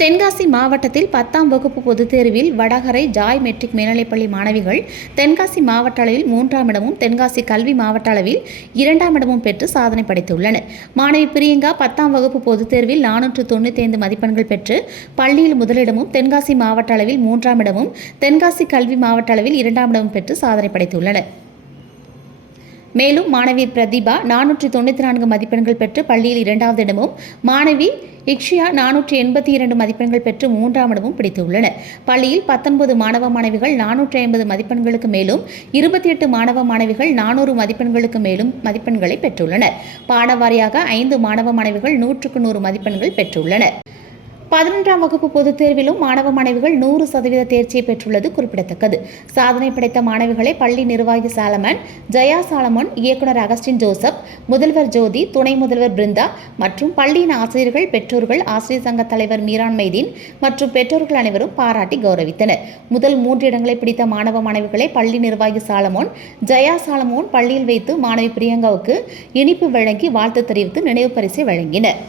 தென்காசி மாவட்டத்தில் 10ஆம் வகுப்பு பொதுத் தேர்வில் வடகரை ஜாய் மெட்ரிக் மேல்நிலைப்பள்ளி மாணவிகள் தென்காசி மாவட்ட அளவில் 3ஆம் இடமும், தென்காசி கல்வி மாவட்ட அளவில் 2ஆம் இடமும் பெற்று சாதனை படைத்துள்ளனர். மாணவி பிரியங்கா 10ஆம் வகுப்பு பொதுத் தேர்வில் 495 மதிப்பெண்கள் பெற்று பள்ளியில் முதலிடமும், தென்காசி மாவட்ட அளவில் 3ஆம் இடமும், தென்காசி கல்வி மாவட்ட அளவில் 2ஆம் இடமும் பெற்று சாதனை படைத்துள்ளனர். மேலும் மாணவி பிரதிபா 494 மதிப்பெண்கள் பெற்று பள்ளியில் 2வது இடமும், மாணவி இக்ஷியா 482 மதிப்பெண்கள் பெற்று 3ஆம் இடமும் பிடித்துள்ளனர். பள்ளியில் 19 மாணவ மாணவிகள் 450 மதிப்பெண்களுக்கு மேலும், 28 மாணவ மாணவிகள் 400 மதிப்பெண்களுக்கு மேலும் மதிப்பெண்களை பெற்றுள்ளனர். பாடவாரியாக 5 மாணவ மாணவிகள் 100க்கு 100 மதிப்பெண்கள் பெற்றுள்ளனர். 11ஆம் வகுப்பு பொதுத் தேர்விலும் மாணவ மாணவிகள் 100% தேர்ச்சியை பெற்றுள்ளது குறிப்பிடத்தக்கது. சாதனை படைத்த மாணவிகளை பள்ளி நிர்வாகி சாலமன், ஜெயா சாலமன், இயக்குநர் அகஸ்டின் ஜோசப், முதல்வர் ஜோதி, துணை முதல்வர் பிருந்தா மற்றும் பள்ளியின் ஆசிரியர்கள், பெற்றோர்கள், ஆசிரியர் சங்க தலைவர் மீரான் மைதீன் மற்றும் பெற்றோர்கள் அனைவரும் பாராட்டி கௌரவித்தனர். முதல் 3 இடங்களை பிடித்த மாணவ மாணவிகளை பள்ளி நிர்வாகி சாலமோன், ஜெயா சாலமோன் பள்ளியில் வைத்து மாணவி பிரியங்காவுக்கு இனிப்பு வழங்கி வாழ்த்து தெரிவித்து நினைவு பரிசை வழங்கினர்.